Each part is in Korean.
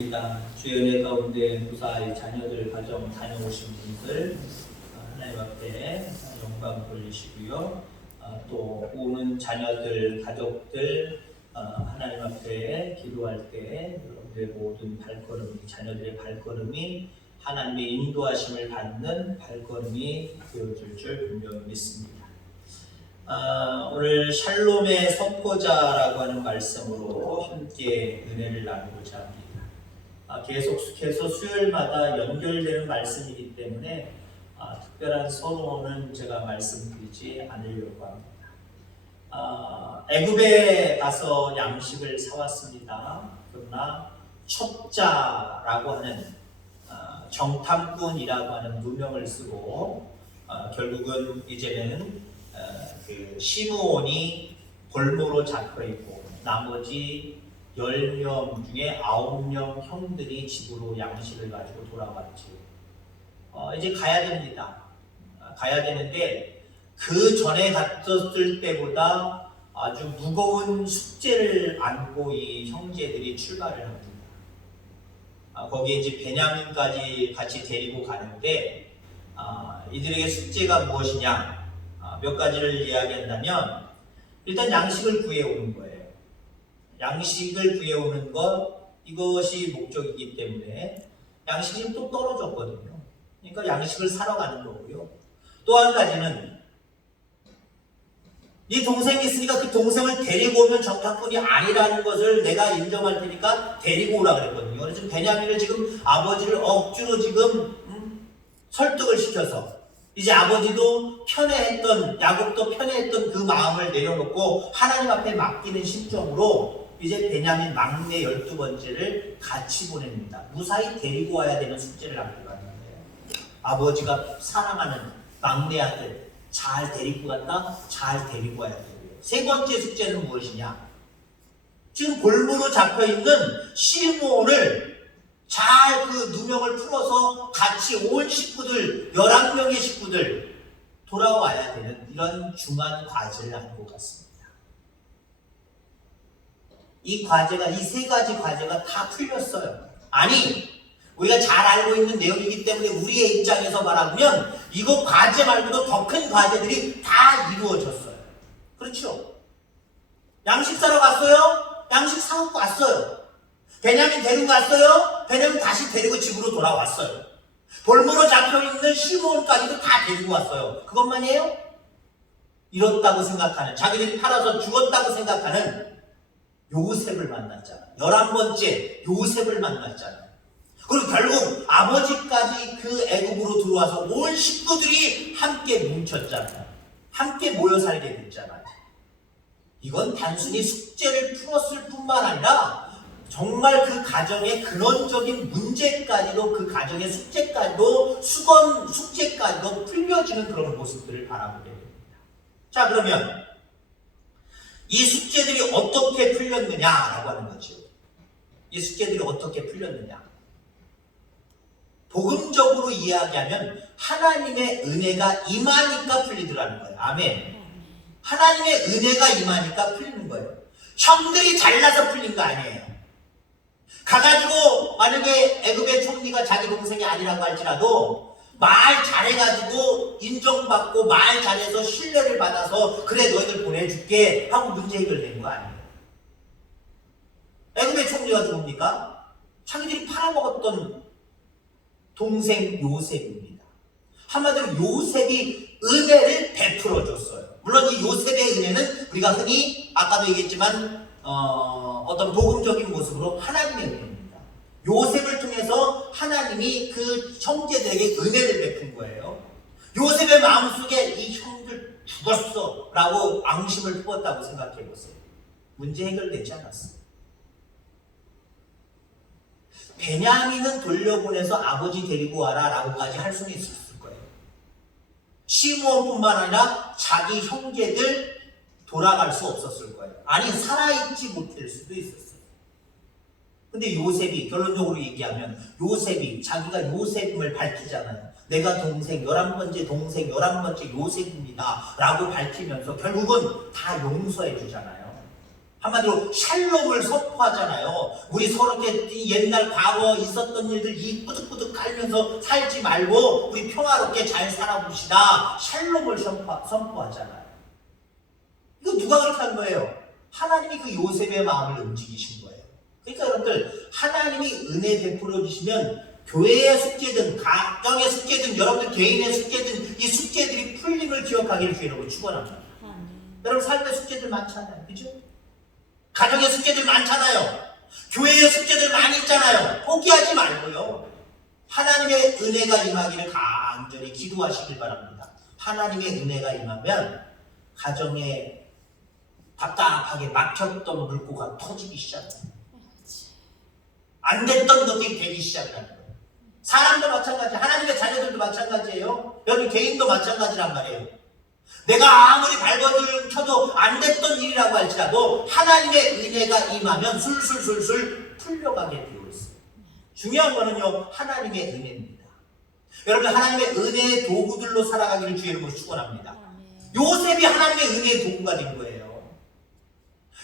주의 은혜 가운데 무사히 자녀들 가정 다녀오신 분들 하나님 앞에 영광 돌리시고요. 또 오는 자녀들 가족들 하나님 앞에 기도할 때 여러분들의 모든 발걸음이, 자녀들의 발걸음이 하나님의 인도하심을 받는 발걸음이 되어질 줄 분명히 믿습니다. 오늘 샬롬의 선포자라고 하는 말씀으로 함께 은혜를 나누고자 합니다. 계속해서 수요일마다 연결되는 말씀이기 때문에 특별한 서론은 제가 말씀드리지 않으려고 합니다. 애굽에 가서 양식을 사왔습니다. 그러나 첩자라고 하는 정탐꾼이라고 하는 누명을 쓰고 결국은 이제는 그 시므온이 볼모로 잡혀있고 나머지 10명 중에 9명 형들이 집으로 양식을 가지고 돌아왔죠. 이제 가야 됩니다. 가야 되는데 그 전에 갔었을 때보다 아주 무거운 숙제를 안고 이 형제들이 출발을 합니다. 거기에 이제 베냐민까지 같이 데리고 가는데 이들에게 숙제가 무엇이냐? 몇 가지를 이야기한다면 일단 양식을 구해오는 거예요. 양식을 구해오는 것, 이것이 목적이기 때문에 양식이 지금 또 떨어졌거든요. 그러니까 양식을 사러 가는 거고요. 또 한 가지는 네 동생이 있으니까 그 동생을 데리고 오면 정탐꾼이 아니라는 것을 내가 인정할 테니까 데리고 오라 그랬거든요. 그래서 베냐민을 지금 아버지를 억지로 지금 설득을 시켜서 이제 아버지도 편애했던, 야곱도 편애했던 그 마음을 내려놓고 하나님 앞에 맡기는 심정으로 이제 베냐민 막내 12번째를 같이 보냅니다. 무사히 데리고 와야 되는 숙제를 남기고 가는 거예요. 아버지가 사랑하는 막내 아들 잘 데리고 갔다, 잘 데리고 와야 되고요. 세 번째 숙제는 무엇이냐? 지금 볼모로 잡혀있는 시므온을 잘 그 누명을 풀어서 같이 온 식구들, 11명의 식구들 돌아와야 되는 이런 중한 과제를 안고 갔습니다. 이 과제가, 이 세 가지 과제가 다 풀렸어요. 아니, 우리가 잘 알고 있는 내용이기 때문에 우리의 입장에서 말하면 이거 과제 말고도 더 큰 과제들이 다 이루어졌어요. 그렇죠? 양식 사러 갔어요? 양식 사갖고 왔어요. 베냐민 데리고 갔어요? 베냐민 다시 데리고 집으로 돌아왔어요. 볼모로 잡혀있는 시므온까지도 다 데리고 왔어요. 그것만이에요? 잃었다고 생각하는, 자기들이 팔아서 죽었다고 생각하는 요셉을 만났잖아요. 11번째 요셉을 만났잖아요. 그리고 결국 아버지까지 그 애굽으로 들어와서 온 식구들이 함께 뭉쳤잖아요. 함께 모여 살게 됐잖아요. 이건 단순히 숙제를 풀었을 뿐만 아니라 정말 그 가정의 근원적인 문제까지도, 그 가정의 숙제까지도, 숙제까지도 풀려지는 그런 모습들을 바라보게 됩니다. 자, 그러면 이 숙제들이 어떻게 풀렸느냐라고 하는 거죠. 이 숙제들이 어떻게 풀렸느냐. 복음적으로 이야기하면 하나님의 은혜가 임하니까 풀리더라는 거예요. 아멘. 하나님의 은혜가 임하니까 풀리는 거예요. 형들이 잘나서 풀린 거 아니에요. 가가지고 만약에 애굽의 총리가 자기 동생이 아니라고 할지라도 말 잘해가지고 인정받고 말 잘해서 신뢰를 받아서 그래 너희들 보내줄게 하고 문제 해결된 거 아니에요. 애굽의 총리가 누굽니까? 자기들이 팔아먹었던 동생 요셉입니다. 한마디로 요셉이 은혜를 베풀어 줬어요. 물론 이 요셉의 은혜는 우리가 흔히 아까도 얘기했지만 어떤 복음적인 모습으로 하나님의 은혜입니다. 요셉을 통해서 하나님이 그 형제들에게 은혜를 베푼 거예요. 요셉의 마음속에 이 형들 죽었어 라고 앙심을 품었다고 생각해 보세요. 문제 해결되지 않았어요. 베냐민은 돌려보내서 아버지 데리고 와라 라고까지 할 수는 있었을 거예요. 시므온뿐만 아니라 자기 형제들 돌아갈 수 없었을 거예요. 아니, 살아있지 못할 수도 있었어요. 근데 요셉이, 결론적으로 얘기하면 요셉이 자기가 요셉임을 밝히잖아요. 내가 동생, 11번째 동생, 11번째 요셉입니다 라고 밝히면서 결국은 다 용서해 주잖아요. 한마디로 샬롬을 선포하잖아요. 우리 서로 이렇게 옛날 과거 있었던 일들 이 뿌득뿌득 깔면서 살지 말고 우리 평화롭게 잘 살아봅시다. 샬롬을 선포하잖아요. 이거 누가 그렇게 한 거예요? 하나님이 그 요셉의 마음을 움직이신 거예요. 그러니까 여러분들, 하나님이 은혜 베풀어 주시면 교회의 숙제든 가정의 숙제든 여러분들 개인의 숙제든 이 숙제들이 풀림을 기억하기를 주의라고 축원합니다. 여러분 삶의 숙제들 많잖아요. 그죠? 가정의 숙제들 많잖아요. 교회의 숙제들 많이 있잖아요. 포기하지 말고요. 하나님의 은혜가 임하기를 간절히 기도하시길 바랍니다. 하나님의 은혜가 임하면 가정에 답답하게 막혔던 물고가 터지기 시작합니다. 안 됐던 것들이 되기 시작하는 거예요. 사람도 마찬가지, 하나님의 자녀들도 마찬가지예요. 여러분 개인도 마찬가지란 말이에요. 내가 아무리 발버둥을 켜도 안 됐던 일이라고 할지라도 하나님의 은혜가 임하면 술술술술 풀려가게 되어 있어요. 중요한 거는요, 하나님의 은혜입니다. 여러분 하나님의 은혜의 도구들로 살아가기를 주의 이름으로 축원합니다. 요셉이 하나님의 은혜의 도구가 된 거예요.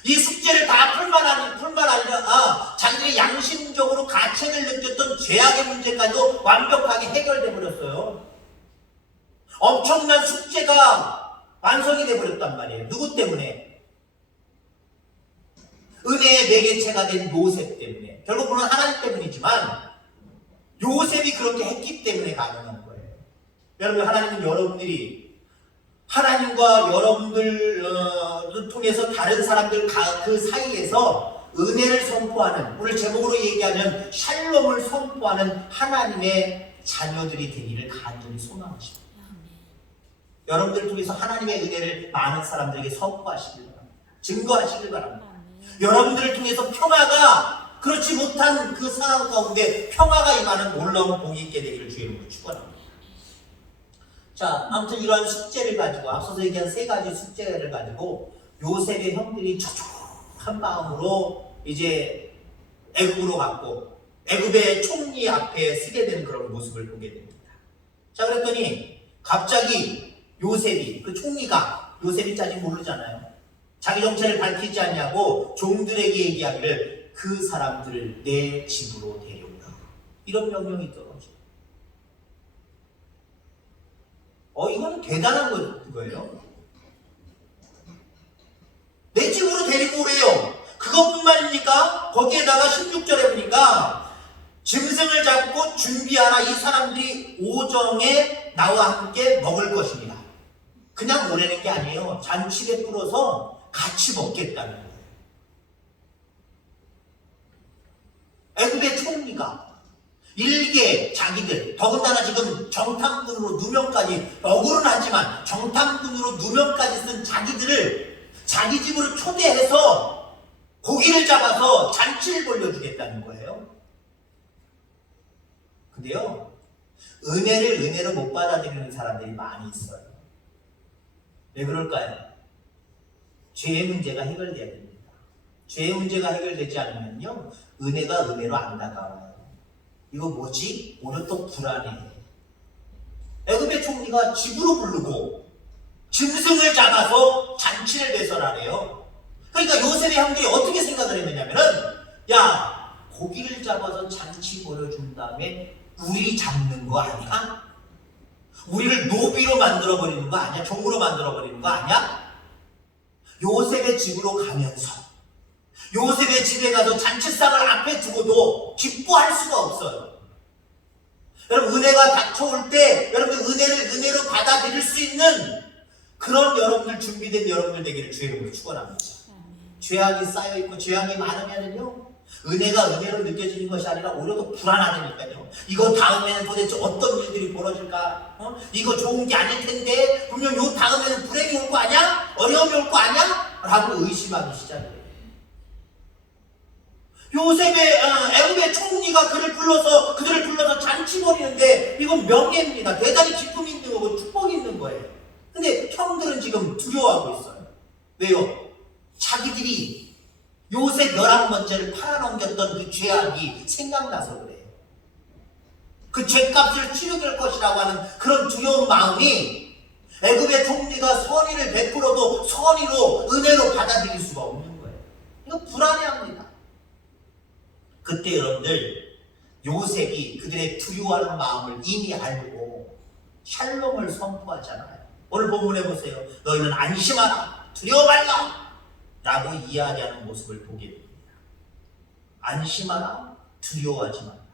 이 숙제를 다 풀만 아니라 자기들이 양심적으로 가책을 느꼈던 죄악의 문제까지도 완벽하게 해결돼 버렸어요. 엄청난 숙제가 완성이 되어버렸단 말이에요. 누구 때문에? 은혜의 매개체가 된 요셉 때문에. 결국 물론 하나님 때문이지만 요셉이 그렇게 했기 때문에 가능한 거예요. 여러분 하나님은 여러분들이 하나님과 여러분들을 통해서 다른 사람들 그 사이에서 은혜를 선포하는, 오늘 제목으로 얘기하면 샬롬을 선포하는 하나님의 자녀들이 되기를 간절히 소망하십니다. 여러분들을 통해서 하나님의 은혜를 많은 사람들에게 선포하시길 바랍니다. 증거하시길 바랍니다. 여러분들을 통해서 평화가 그렇지 못한 그 상황 가운데 평화가 임하는 놀라운 복이 있게 되기를 주의 이름으로 축원합니다. 자, 아무튼 이러한 숙제를 가지고 앞서서 얘기한 세 가지 숙제를 가지고 요셉의 형들이 촉촉한 마음으로 이제 애굽으로 갔고 애굽의 총리 앞에 서게 되는 그런 모습을 보게 됩니다. 자, 그랬더니 갑자기 요셉이, 그 총리가 요셉이 아직 모르잖아요. 자기 정체를 밝히지 않냐고 종들에게 얘기하기를 그 사람들을 내 집으로 데려오라. 이런 명령이 떨어져요. 이건 대단한 거예요. 내 집으로 데리고 오래요. 그것뿐만입니까? 거기에다가 16절에 보니까 짐승을 잡고 준비하라. 이 사람들이 오정에 나와 함께 먹을 것입니다. 그냥 오래는 게 아니에요. 잔치에 풀어서 같이 먹겠다는 거예요. 애굽의 총리가 일개 자기들, 더군다나 지금 정탐꾼으로 누명까지, 억울은 하지만 정탐꾼으로 누명까지 쓴 자기들을 자기 집으로 초대해서 고기를 잡아서 잔치를 벌려주겠다는 거예요. 근데요, 은혜를 은혜로 못 받아들이는 사람들이 많이 있어요. 왜 그럴까요? 죄의 문제가 해결돼야 됩니다. 죄의 문제가 해결되지 않으면요, 은혜가 은혜로 안 다가와요. 이거 뭐지? 오늘 또 불안해. 애굽의 총리가 집으로 부르고 짐승을 잡아서 잔치를 배설하래요. 그러니까 요셉의 형들이 어떻게 생각을 했느냐면은, 야, 고기를 잡아서 잔치 벌여준 다음에 우리 잡는 거 아니야? 우리를 노비로 만들어버리는 거 아니야? 종으로 만들어버리는 거 아니야? 요셉의 집으로 가면서 요셉의 집에 가서 잔치상을 앞에 두고도 기뻐할 수가 없어요. 여러분, 은혜가 닥쳐올 때 여러분들 은혜를 은혜로 받아들일 수 있는 그런 여러분들 준비된 여러분들 되기를 주의 이름으로 축원합니다. 죄악이 쌓여있고 죄악이 많으면은요, 은혜가 은혜로 느껴지는 것이 아니라 오히려 더 불안하다니까요. 이거 다음에는 도대체 어떤 일들이 벌어질까? 이거 좋은 게 아닐 텐데 분명 요 다음에는 불행이 올 거 아니야? 어려움이 올 거 아니야? 라고 의심하기 시작해요. 요셉의 애굽의 총리가 그들을 불러서 잔치 벌이는데 이건 명예입니다. 대단히 기쁨이 있는 거고 축복이 있는 거예요. 근데 형들은 지금 두려워하고 있어요. 왜요? 자기들이 요셉 11번째를 팔아넘겼던 그 죄악이 생각나서 그래요. 그 죄값을 치르게 것이라고 하는 그런 두려운 마음이 애굽의 총리가 선의를 베풀어도 선의로 은혜로 받아들일 수가 없는 거예요. 또 불안해합니다. 그때 여러분들 요셉이 그들의 두려워하는 마음을 이미 알고 샬롬을 선포하잖아요. 오늘 본문에 보세요. 너희는 안심하라, 두려워 말라 라고 이야기하는 모습을 보게 됩니다. 안심하라, 두려워하지 말라.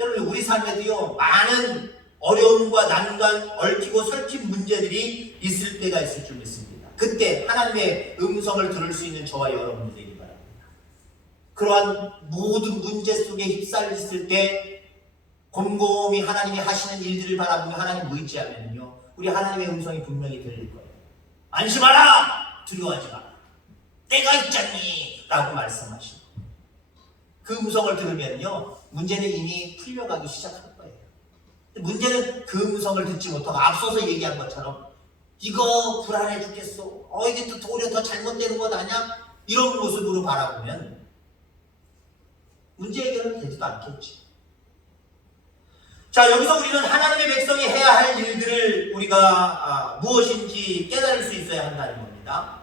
여러분 우리 삶에도요 많은 어려움과 난관, 얽히고 설킨 문제들이 있을 때가 있을 줄 믿습니다. 그때 하나님의 음성을 들을 수 있는 저와 여러분이 되기 바랍니다. 그러한 모든 문제 속에 휩싸였을 때 곰곰이 하나님이 하시는 일들을 바라보며 하나님 의지하면요 우리 하나님의 음성이 분명히 들릴 거예요. 안심하라, 두려워하지 마라, 내가 있잖니 라고 말씀하시고 그 음성을 들으면요 문제는 이미 풀려가기 시작할 거예요. 문제는 그 음성을 듣지 못하고 앞서서 얘기한 것처럼 이거 불안해 죽겠어, 이게 또 오히려 더 잘못되는 것 아니야, 이런 모습으로 바라보면 문제 해결은 되지도 않겠지. 자, 여기서 우리는 하나님의 백성이 해야 할 일들을 우리가 무엇인지 깨달을 수 있어야 한다는 겁니다.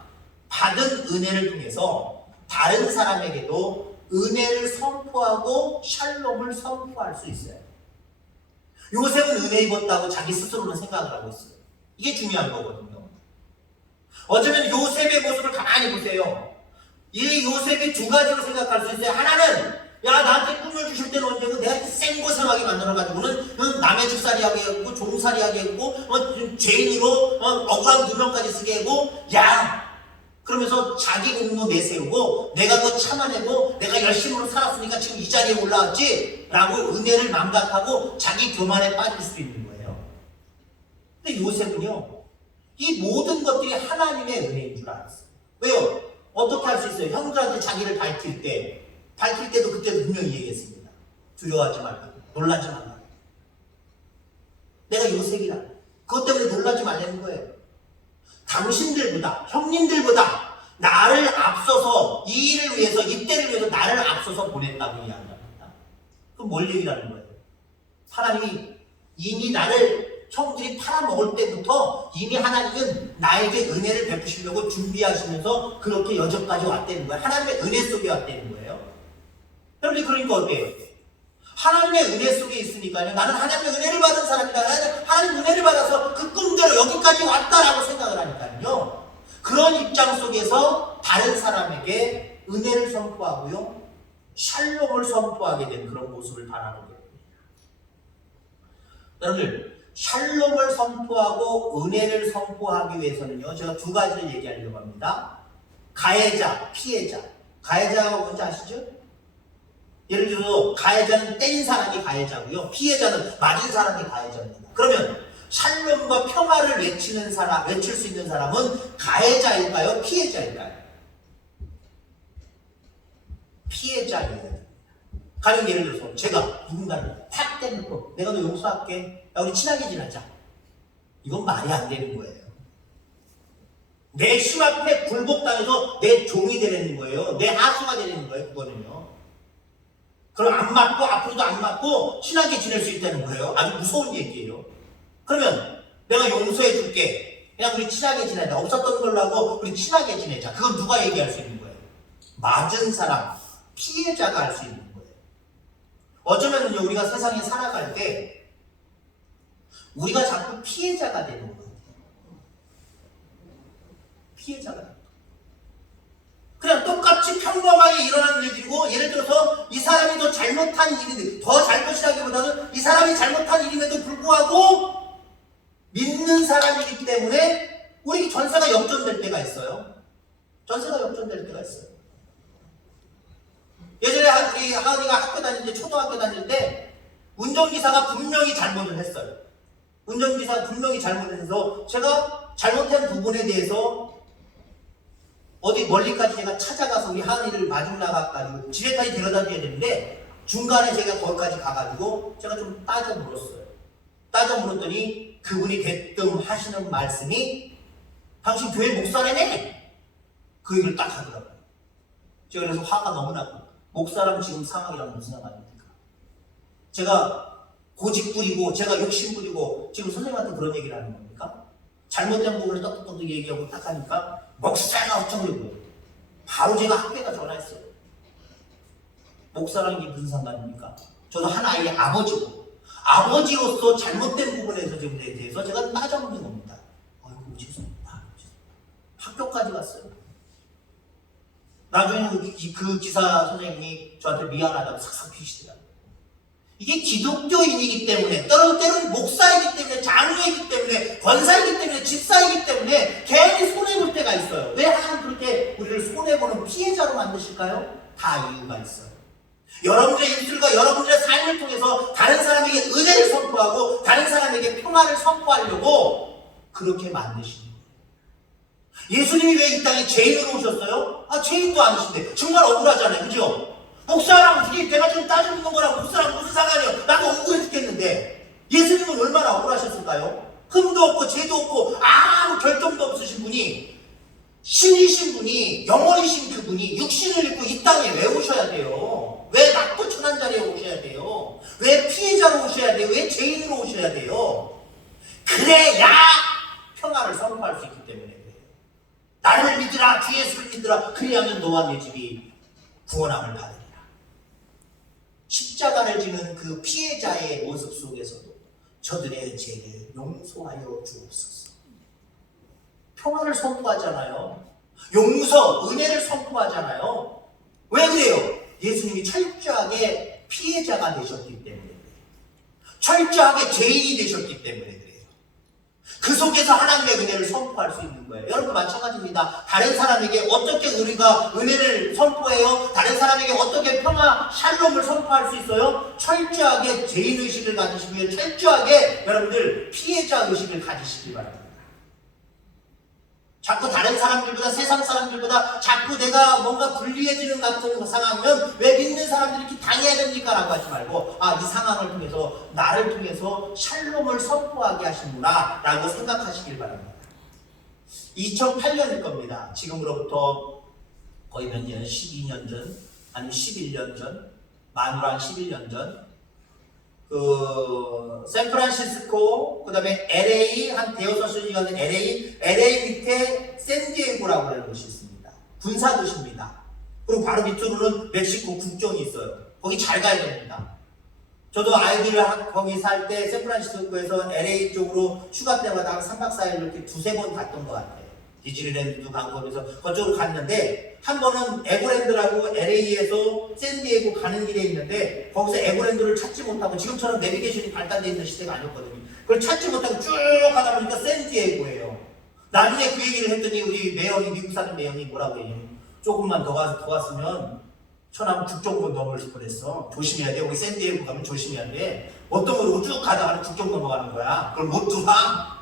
받은 은혜를 통해서 다른 사람에게도 은혜를 선포하고 샬롬을 선포할 수 있어요. 요셉은 은혜 입었다고 자기 스스로는 생각을 하고 있어요. 이게 중요한 거거든요. 어쩌면 요셉의 모습을 가만히 보세요. 이 요셉이 두 가지로 생각할 수 있어요. 하나는 야 나한테 꿈을 주실 때는 언제고 내가 생고생하게 만들어가지고는 남의 집살이 하게 했고 종살이 하게 했고 죄인으로 억울한 누명까지 쓰게 하고 야 그러면서 자기 공로 내세우고 내가 더 참아내고 내가 열심으로 살았으니까 지금 이 자리에 올라왔지 라고 은혜를 망각하고 자기 교만에 빠질 수 있는 거예요. 근데 요셉은요 이 모든 것들이 하나님의 은혜인 줄 알았어요. 왜요? 어떻게 할 수 있어요? 형들한테 자기를 밝힐 때도 그때도 분명히 얘기했습니다. 두려워하지 말라, 놀라지 말라. 내가 요셉이라. 그것 때문에 놀라지 말라는 거예요. 당신들보다, 형님들보다 나를 앞서서 이 일을 위해서, 이때를 위해서 나를 앞서서 보냈다고 이야기합니다. 그럼 뭘 얘기하는 거예요? 하나님이 이미 나를 형들이 팔아먹을 때부터 이미 하나님은 나에게 은혜를 베푸시려고 준비하시면서 그렇게 여전까지 왔다는 거예요. 하나님의 은혜 속에 왔다는 거예요. 여러분들 그러니까 어때요? 하나님의 은혜 속에 있으니까요. 나는 하나님의 은혜를 받은 사람이다. 하나님 은혜를 받아서 그 꿈대로 여기까지 왔다라고 생각을 하니까요. 그런 입장 속에서 다른 사람에게 은혜를 선포하고요. 샬롬을 선포하게 된 그런 모습을 바라보게 됩니다. 여러분들 샬롬을 선포하고 은혜를 선포하기 위해서는요. 제가 두 가지를 얘기하려고 합니다. 가해자, 피해자. 가해자가 뭔지 아시죠? 예를 들어 가해자는 때린 사람이 가해자고요. 피해자는 맞은 사람이 가해자입니다. 그러면 샬롬과 평화를 외칠 수 있는 사람은 가해자일까요? 피해자일까요? 피해자예요. 가령 예를 들어서 제가 누군가를 탁 때리고 내가 너 용서할게. 야, 우리 친하게 지내자. 이건 말이 안 되는 거예요. 내 힘 앞에 굴복당해서 내 종이 되는 거예요. 내 하수가 되는 거예요. 그거는요. 그럼 안 맞고 앞으로도 안 맞고 친하게 지낼 수 있다는 거예요. 아주 무서운 얘기예요. 그러면 내가 용서해 줄게. 그냥 우리 친하게 지내자. 없었던 걸로 하고 우리 친하게 지내자. 그건 누가 얘기할 수 있는 거예요? 맞은 사람, 피해자가 할 수 있는 거예요. 어쩌면요 우리가 세상에 살아갈 때 우리가 자꾸 피해자가 되는 거예요. 피해자가 되는 거예요. 그냥 똑같이 평범하게 일어나는 일들이고 예를 들어서 이 사람이 더 잘못한 일인데 더 잘못이라기보다는 이 사람이 잘못한 일임에도 불구하고 믿는 사람이기 때문에 우리 전세가 역전될 때가 있어요. 전세가 역전될 때가 있어요. 예전에 우리 하은이가 학교 다닐 때 초등학교 다닐 때 운전기사가 분명히 잘못을 했어요. 운전기사가 분명히 잘못을 해서 제가 잘못한 부분에 대해서 어디 멀리까지 제가 찾아가서 우리 하은이를 마중 나가가지고 집에까지 데려다 줘야 되는데 중간에 제가 거기까지 가가지고 제가 좀 따져 물었어요. 따져 물었더니 그분이 대뜸 하시는 말씀이 당신 교회 목사라네? 그 얘기를 딱 하더라고요. 제가 그래서 화가 너무 나고 목사랑 지금 상황이랑 무슨 상관입니까? 제가 고집 부리고 제가 욕심 부리고 지금 선생님한테 그런 얘기를 하는 겁니까? 잘못된 부분을 떡떡떡 얘기하고 딱 하니까 목사가 어쩌고 바로 제가 학교에다 전화했어요. 목사랑 이게 무슨 상관입니까? 저도 한 아이의 아버지로서 잘못된 부분에서 대해서 제가 따져보는 겁니다. 아이고 죄송합니다. 학교까지 갔어요. 나중에 그 기사 선생님이 저한테 미안하다고 싹싹 피시더라고요. 이게 기독교인이기 때문에, 때로는 목사이기 때문에, 장로이기 때문에, 권사이기 때문에, 집사이기 때문에 괜히 손해볼 때가 있어요. 왜 하나님 그렇게 우리를 손해보는 피해자로 만드실까요? 다 이유가 있어요. 여러분들의 입술과 여러분들의 삶을 통해서 다른 사람에게 은혜를 선포하고 다른 사람에게 평화를 선포하려고 그렇게 만드시는 거예요. 예수님이 왜 이 땅에 죄인으로 오셨어요? 죄인도 아니신데 정말 억울하잖아요. 그죠? 목사랑 내가 지금 따지는 거랑 목사랑 무슨 상관이에요? 나도 억울해 죽겠는데 예수님은 얼마나 억울하셨을까요? 흠도 없고 죄도 없고 아무 결점도 없으신 분이, 신이신 분이, 영원이신 그분이 육신을 입고 이 땅에 왜 오셔야 돼요? 왜 낮고 천한 자리에 오셔야 돼요? 왜 피해자로 오셔야 돼요? 왜 죄인으로 오셔야 돼요? 그래야 평화를 선포할 수 있기 때문에 그래요. 나를 믿으라, 주 예수를 믿으라, 그리하면 너와 내 집이 구원함을 받으리라. 십자가를 지는 그 피해자의 모습 속에서도 저들의 죄를 용서하여 주옵소서. 평화를 선포하잖아요. 용서, 은혜를 선포하잖아요. 왜 그래요? 예수님이 철저하게 피해자가 되셨기 때문에 그래요. 철저하게 죄인이 되셨기 때문에 그래요. 그 속에서 하나님의 은혜를 선포할 수 있는 거예요. 여러분 마찬가지입니다. 다른 사람에게 어떻게 우리가 은혜를 선포해요? 다른 사람에게 어떻게 평화, 샬롬을 선포할 수 있어요? 철저하게 죄인의식을 가지시고요. 철저하게 여러분들 피해자의식을 가지시기 바랍니다. 자꾸 다른 사람들보다, 세상 사람들보다 자꾸 내가 뭔가 불리해지는 같은 상황이면 왜 믿는 사람들이 이렇게 당해야 됩니까? 라고 하지 말고 이 상황을 통해서 나를 통해서 샬롬을 선포하게 하시는구나 라고 생각하시길 바랍니다. 2008년일 겁니다. 지금으로부터 거의 몇 년, 12년 전, 아니면 11년 전, 만으로 한 11년 전, 샌프란시스코, 그 다음에 LA, 한 대여섯 시간 된 LA 밑에 샌디에고라고 하는 곳이 있습니다. 군사도시입니다. 그리고 바로 밑으로는 멕시코 국경이 있어요. 거기 잘 가야 됩니다. 저도 아이들 거기 살 때 샌프란시스코에서 LA 쪽으로 휴가 때마다 한 3박 4일 이렇게 두세 번 갔던 것 같아요. 디즈니랜드도 가고 그래서 그쪽으로 갔는데, 한 번은 에버랜드라고 LA에서 샌디에고 가는 길에 있는데 거기서 에버랜드를 찾지 못하고, 지금처럼 내비게이션이 발달되어 있는 시대가 아니었거든요. 그걸 찾지 못하고 쭉 가다 보니까 샌디에고예요. 나중에 그 얘기를 했더니 우리 매형이, 미국 사는 매형이 뭐라고 해요? 조금만 더 갔으면 천안 국경권 넘을 뻔했어. 조심해야 돼. 우리 샌디에고 가면 조심해야 돼. 어떤 걸로 쭉 가다가 국경 넘어가는 거야. 그걸 못 들어와.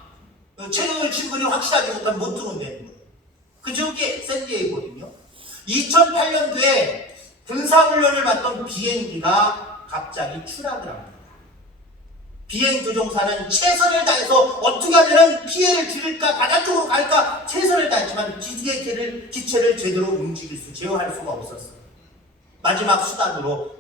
체류 신분이 확실하지 못하면 못 들어온다는 거예요. 그저께 샌디에이고거든요. 2008년도에 군사훈련을 받던 비행기가 갑자기 추락을 합니다. 비행 조종사는 최선을 다해서 어떻게 하면 피해를 줄일까, 바닷쪽으로 갈까 최선을 다했지만 기체를 제대로 제어할 수가 없었어요. 마지막 수단으로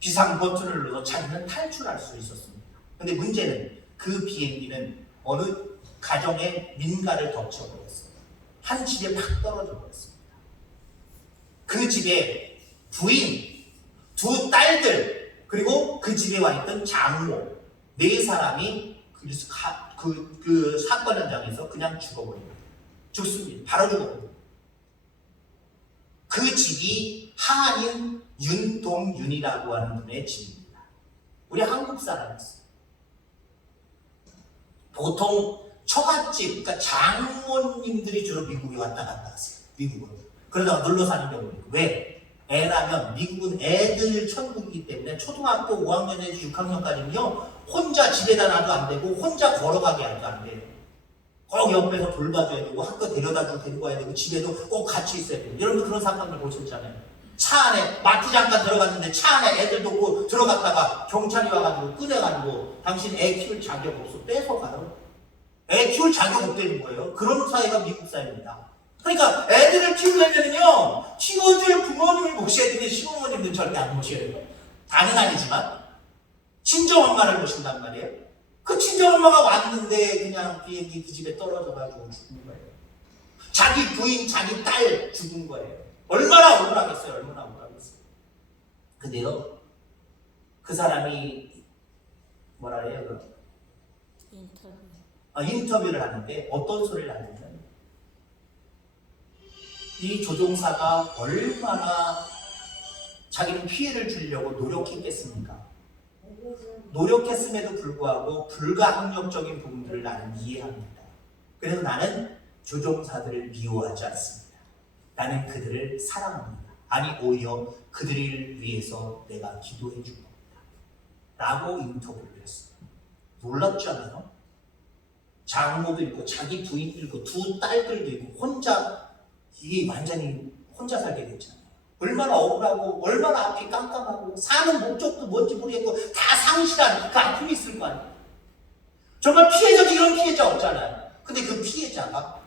비상 버튼을 눌러서 자기는 탈출할 수 있었습니다. 근데 문제는 그 비행기는 어느 가정의 민가를 덮쳐버렸어요. 한 집에 팍 떨어져 버렸습니다. 그 집에 부인, 두 딸들, 그리고 그 집에 와 있던 장모, 네 사람이 그 사건 현장에서 그냥 죽어버립니다. 죽습니다. 바로 죽어버립니다. 그 집이 한인 윤동윤이라고 하는 분의 집입니다. 우리 한국 사람이었어요. 보통 처갓집, 그러니까 장모님들이 주로 미국에 왔다 갔다 하세요. 미국은. 그러다가 놀러 사는 경우도 있고. 왜? 애라면 미국은 애들 천국이기 때문에 초등학교 5학년에서 6학년까지는요 혼자 집에다 놔도 안 되고 혼자 걸어가게 해도 안 돼요. 꼭 옆에서 돌봐줘야 되고 학교 데려다주고 데리고 가야 되고 집에도 꼭 같이 있어야 돼요. 여러분들 그런 사건들 보셨잖아요. 차 안에 마트 잠깐 들어갔는데 차 안에 애들 놓고 들어갔다가 경찰이 와가지고 꺼내가지고 당신 애 키울 자격 없어 뺏어가요. 애 키울 자격 없다는 거예요. 그런 사회가 미국 사회입니다. 그러니까 애들을 키우려면요 키워줄 부모님을 모셔야 되는데 시부모님들은 절대 안 모셔야 돼요. 당연하지만 친정엄마를 모신단 말이에요. 그 친정엄마가 왔는데 그냥 비행기 그 집에 떨어져가지고 죽은 거예요. 자기 부인, 자기 딸 죽은 거예요. 얼마나 억울하겠어요. 얼마나 억울하겠어요. 근데요, 그 사람이 뭐라 해요? 인터뷰를 하는데 어떤 소리를 하냐면, 이 조종사가 얼마나 자기는 피해를 주려고 노력했겠습니까? 노력했음에도 불구하고 불가항력적인 부분들을 나는 이해합니다. 그래서 나는 조종사들을 미워하지 않습니다. 나는 그들을 사랑합니다. 아니 오히려 그들을 위해서 내가 기도해 줄 겁니다. 라고 인터뷰를 했어요. 놀랍잖아요. 장모도 있고 자기 부인도 있고 두 딸들도 있고 혼자, 이게 완전히 혼자 살게 됐잖아요. 얼마나 억울하고 얼마나 앞이 깜깜하고 사는 목적도 뭔지 모르겠고 다 상실한 그 아픔이 있을 거 아니에요. 정말 피해자도 이런 피해자 없잖아요. 근데 그 피해자가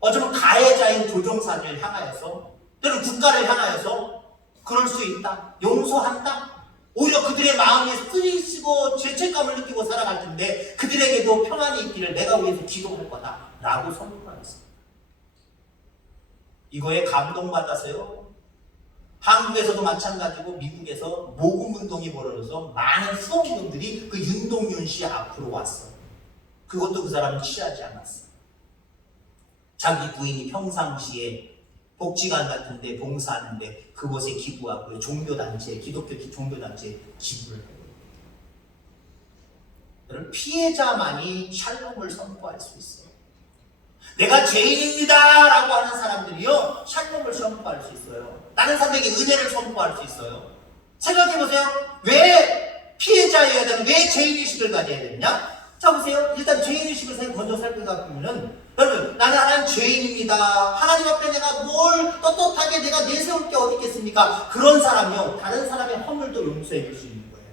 어쩌면 가해자인 조종사를 향하여서, 또는 국가를 향하여서 그럴 수 있다, 용서한다, 오히려 그들의 마음에 쓰이시고 죄책감을 느끼고 살아갈 텐데 그들에게도 평안이 있기를 내가 위해서 기도할 거다 라고 선포하였습니다. 이거에 감동받아서요, 한국에서도 마찬가지고 미국에서 모금운동이 벌어져서 많은 수동분들이 그 윤동윤 씨 앞으로 왔어요. 그것도 그 사람은 취하지 않았어요. 자기 부인이 평상시에 복지관 같은 데 봉사하는데 그곳에 기부하고 종교단체, 기독교 종교단체에 기부를 해요. 여러분, 피해자만이 샬롬을 선포할 수 있어요. 내가 죄인입니다 라고 하는 사람들이요, 샬롬을 선포할 수 있어요. 다른 사람에게 은혜를 선포할 수 있어요. 생각해보세요. 왜 피해자여야 되는, 왜 죄인의식을 가져야 되느냐? 자 보세요. 일단 죄인의식을 먼저 살펴보면은, 여러분, 나는 하나님 죄인입니다. 하나님 앞에 내가 뭘 떳떳하게 내가 내세울 게 어디 있겠습니까? 그런 사람이요, 다른 사람의 허물도 용서해 줄 수 있는 거예요.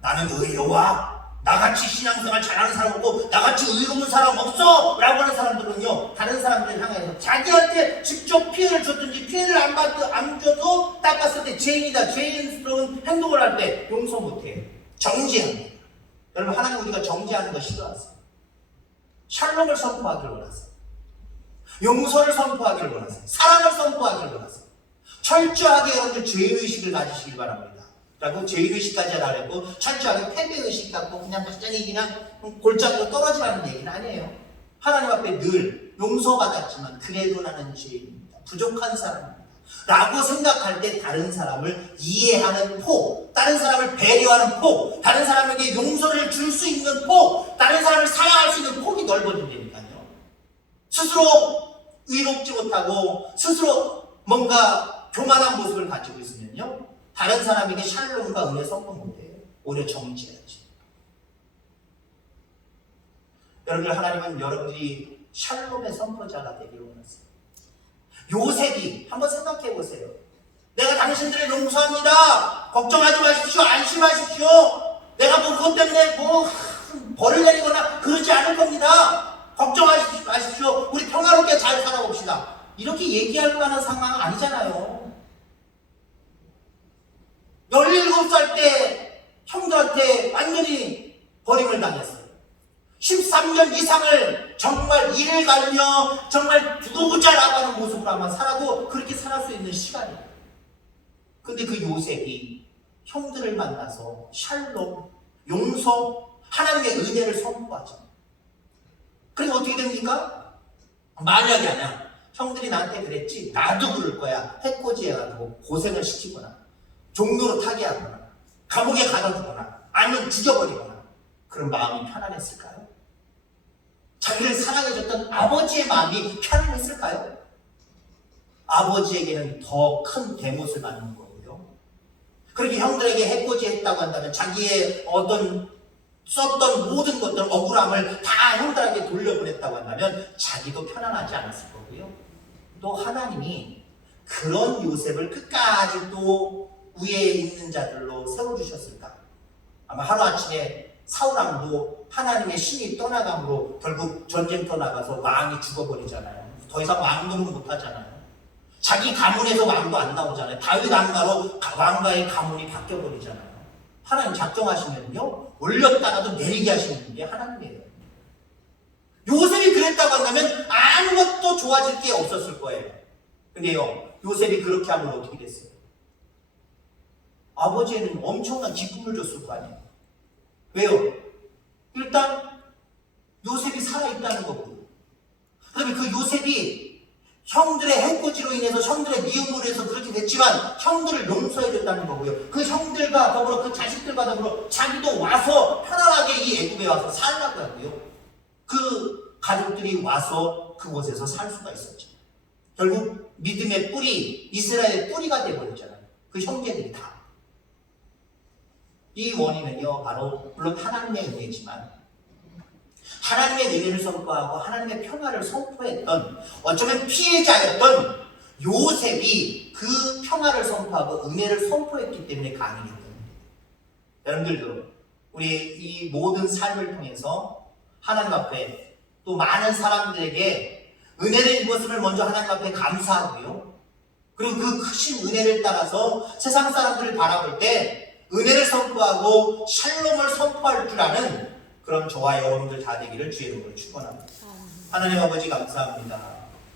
나는 의로와 나같이 신앙생활 잘하는 사람 없고 나같이 의로운 사람 없어 라고 하는 사람들은요, 다른 사람들을 향해서 자기한테 직접 피해를 줬든지 피해를 안 줘도 딱 봤을 때 죄인이다, 죄인스러운 행동을 할 때 용서 못해요. 정죄합니다. 여러분, 하나님 우리가 정죄하는 거 싫어하세요. 샬롬을 선포하기를 원하세요. 용서를 선포하기를 원하세요. 사랑을 선포하기를 원하세요. 철저하게 여러분들 죄의식을 가지시길 바랍니다. 라고 죄의식까지 하라고 철저하게 패배의식 갖고 그냥 갑자기 그냥 골짜기로 떨어지라는 얘기는 아니에요. 하나님 앞에 늘 용서받았지만 그래도 나는 죄인입니다, 부족한 사람입니다 라고 생각할 때 다른 사람을 이해하는 폭, 다른 사람을 배려하는 폭, 다른 사람에게 용서를 줄 수 있는 폭, 다른 사람을 사랑할 수 있는 폭이 넓어진다니까요. 스스로 의롭지 못하고 스스로 뭔가 교만한 모습을 가지고 있으면요, 다른 사람에게 샬롬과 은혜 선포 못해요. 오히려 정죄하지. 여러분들, 하나님은 여러분들이 샬롬의 선포자가 되기를 원하세요. 요셉이 한번 생각해 보세요. 내가 당신들을 용서합니다. 걱정하지 마십시오. 안심하십시오. 내가 뭐 그것 때문에 뭐 벌을 내리거나 그러지 않을 겁니다. 걱정하지 마십시오. 우리 평화롭게 잘 살아봅시다. 이렇게 얘기할 만한 상황은 아니잖아요. 17살 때 형들한테 완전히 버림을 당했어요. 13년 이상을 정말 이를 갈며 정말 두고 보자라고 하는 모습으로 아마 살아도 그렇게 살할 수 있는 시간이에요. 근데 그 요셉이 형들을 만나서 샬롬, 용서, 하나님의 은혜를 선포하죠. 그리고 어떻게 됩니까? 만약에 아니야, 형들이 나한테 그랬지, 나도 그럴 거야. 해코지해가지고 고생을 시키거나 종로로 타게 하거나 감옥에 가둬두거나 아니면 죽여버리거나, 그런 마음이 편안했을까요? 자기를 사랑해줬던 아버지의 마음이 편안했을까요? 아버지에게는 더 큰 대못을 받는 거고요. 그렇게 형들에게 해코지했다고 한다면 자기의 썼던 모든 것들, 억울함을 다 형들에게 돌려보냈다고 한다면 자기도 편안하지 않았을 거고요. 또 하나님이 그런 요셉을 끝까지 또 위에 있는 자들로 세워주셨을까? 아마 하루아침에 사울왕도 하나님의 신이 떠나감으로 결국 전쟁터 나가서 왕이 죽어버리잖아요. 더 이상 왕노릇 못하잖아요. 자기 가문에서 왕도 안 나오잖아요. 다윗 왕가로 왕가의 가문이 바뀌어버리잖아요. 하나님 작정하시면요, 올렸다가도 내리게 하시는 게 하나님이에요. 요셉이 그랬다고 한다면 아무것도 좋아질 게 없었을 거예요. 근데요, 요셉이 그렇게 하면 어떻게 됐어요? 아버지에는 엄청난 기쁨을 줬을 거 아니에요. 왜요? 일단 요셉이 살아있다는 거고, 그 다음에 그 요셉이 형들의 해코지로 인해서 형들의 미움으로 해서 그렇게 됐지만 형들을 용서해줬다는 거고요. 그 형들과 더불어 그 자식들과 더불어 자기도 와서 편안하게 이 애굽에 와서 살라고 하고요. 그 가족들이 와서 그곳에서 살 수가 있었죠. 결국 믿음의 뿌리, 이스라엘의 뿌리가 되어버렸잖아요. 그 형제들이 다. 이 원인은요, 바로 물론 하나님의 은혜지만 하나님의 은혜를 선포하고 하나님의 평화를 선포했던, 어쩌면 피해자였던 요셉이 그 평화를 선포하고 은혜를 선포했기 때문에 가능했던 겁니다. 여러분들도 우리 이 모든 삶을 통해서 하나님 앞에 또 많은 사람들에게 은혜를 입었음을 먼저 하나님 앞에 감사하고요. 그리고 그 크신 은혜를 따라서 세상 사람들을 바라볼 때 은혜를 선포하고 샬롬을 선포할 줄 아는 그런 저와 여러분들 다 되기를 주의 이름으로 축원합니다. 하나님 아버지 감사합니다.